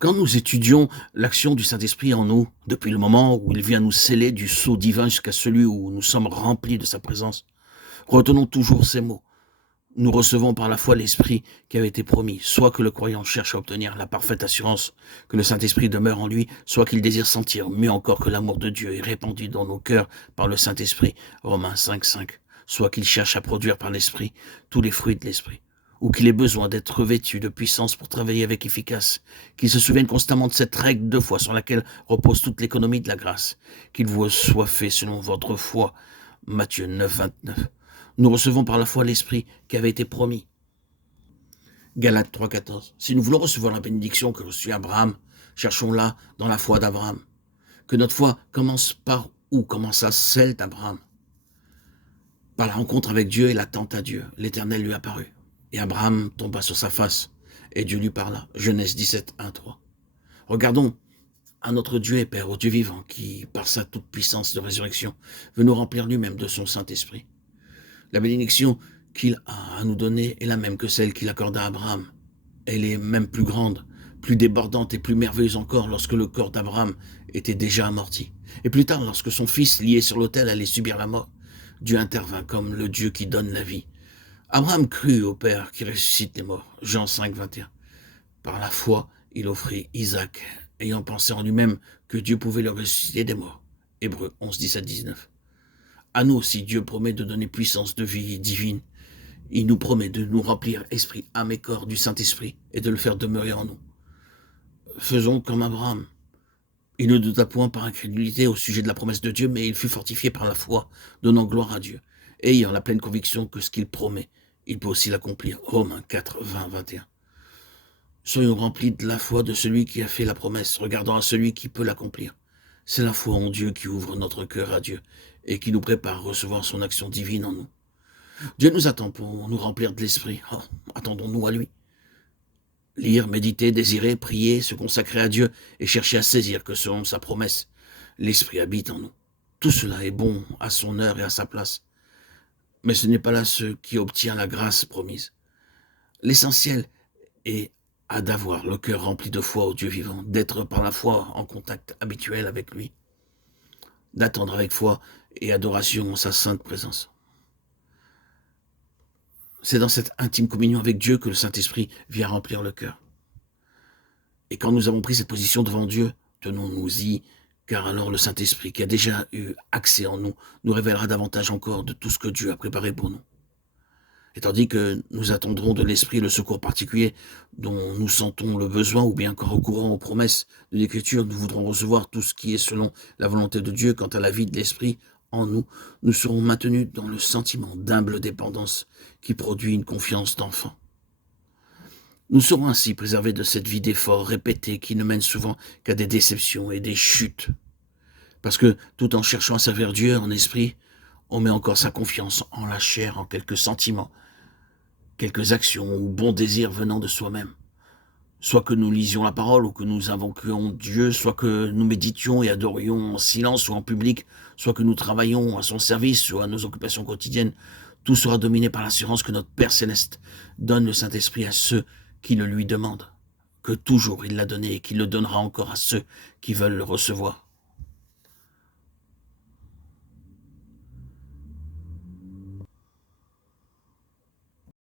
Quand nous étudions l'action du Saint-Esprit en nous, depuis le moment où il vient nous sceller du sceau divin jusqu'à celui où nous sommes remplis de sa présence, retenons toujours ces mots. Nous recevons par la foi l'Esprit qui avait été promis, soit que le croyant cherche à obtenir la parfaite assurance que le Saint-Esprit demeure en lui, soit qu'il désire sentir mieux encore que l'amour de Dieu est répandu dans nos cœurs par le Saint-Esprit, Romains 5,5, soit qu'il cherche à produire par l'Esprit tous les fruits de l'Esprit, ou qu'il ait besoin d'être revêtu de puissance pour travailler avec efficace, qu'il se souvienne constamment de cette règle de foi sur laquelle repose toute l'économie de la grâce, qu'il vous soit fait selon votre foi, Matthieu 9,29. Nous recevons par la foi l'Esprit qui avait été promis. Galates 3,14. Si nous voulons recevoir la bénédiction que reçut Abraham, cherchons-la dans la foi d'Abraham. Que notre foi commence par où commença celle d'Abraham. Par la rencontre avec Dieu et l'attente à Dieu, l'Éternel lui apparut. Et Abraham tomba sur sa face, et Dieu lui parla. Genèse 17, 1, 3. Regardons à notre Dieu et Père, au Dieu vivant, qui, par sa toute puissance de résurrection, veut nous remplir lui-même de son Saint-Esprit. La bénédiction qu'il a à nous donner est la même que celle qu'il accorda à Abraham. Elle est même plus grande, plus débordante et plus merveilleuse encore lorsque le corps d'Abraham était déjà amorti. Et plus tard, lorsque son fils, lié sur l'autel, allait subir la mort, Dieu intervint comme le Dieu qui donne la vie. Abraham crut au Père qui ressuscite les morts. Jean 5, 21. Par la foi, il offrit Isaac, ayant pensé en lui-même que Dieu pouvait le ressusciter des morts. Hébreux 11, 17, 19. À nous aussi, Dieu promet de donner puissance de vie divine. Il nous promet de nous remplir esprit, âme et corps du Saint-Esprit et de le faire demeurer en nous. Faisons comme Abraham. Il ne douta point par incrédulité au sujet de la promesse de Dieu, mais il fut fortifié par la foi, donnant gloire à Dieu, ayant la pleine conviction que ce qu'il promet, il peut aussi l'accomplir. Romains 4, 20, 21. Soyons remplis de la foi de celui qui a fait la promesse, regardant à celui qui peut l'accomplir. C'est la foi en Dieu qui ouvre notre cœur à Dieu et qui nous prépare à recevoir son action divine en nous. Dieu nous attend pour nous remplir de l'Esprit. Oh, attendons-nous à lui. Lire, méditer, désirer, prier, se consacrer à Dieu et chercher à saisir que selon sa promesse, l'Esprit habite en nous. Tout cela est bon à son heure et à sa place. Mais ce n'est pas là ce qui obtient la grâce promise. L'essentiel est d'avoir le cœur rempli de foi au Dieu vivant, d'être par la foi en contact habituel avec lui, d'attendre avec foi et adoration sa sainte présence. C'est dans cette intime communion avec Dieu que le Saint-Esprit vient remplir le cœur. Et quand nous avons pris cette position devant Dieu, tenons-nous-y, car alors le Saint-Esprit, qui a déjà eu accès en nous, nous révélera davantage encore de tout ce que Dieu a préparé pour nous. Et tandis que nous attendrons de l'Esprit le secours particulier dont nous sentons le besoin, ou bien qu'en recourant aux promesses de l'Écriture, nous voudrons recevoir tout ce qui est selon la volonté de Dieu quant à la vie de l'Esprit en nous, nous serons maintenus dans le sentiment d'humble dépendance qui produit une confiance d'enfant. Nous serons ainsi préservés de cette vie d'efforts répétés qui ne mène souvent qu'à des déceptions et des chutes. Parce que tout en cherchant à servir Dieu en esprit, on met encore sa confiance en la chair, en quelques sentiments, quelques actions ou bons désirs venant de soi-même. Soit que nous lisions la parole ou que nous invoquions Dieu, soit que nous méditions et adorions en silence ou en public, soit que nous travaillions à son service ou à nos occupations quotidiennes, tout sera dominé par l'assurance que notre Père Céleste donne le Saint-Esprit à ceux qui le lui demandent, que toujours il l'a donné et qu'il le donnera encore à ceux qui veulent le recevoir.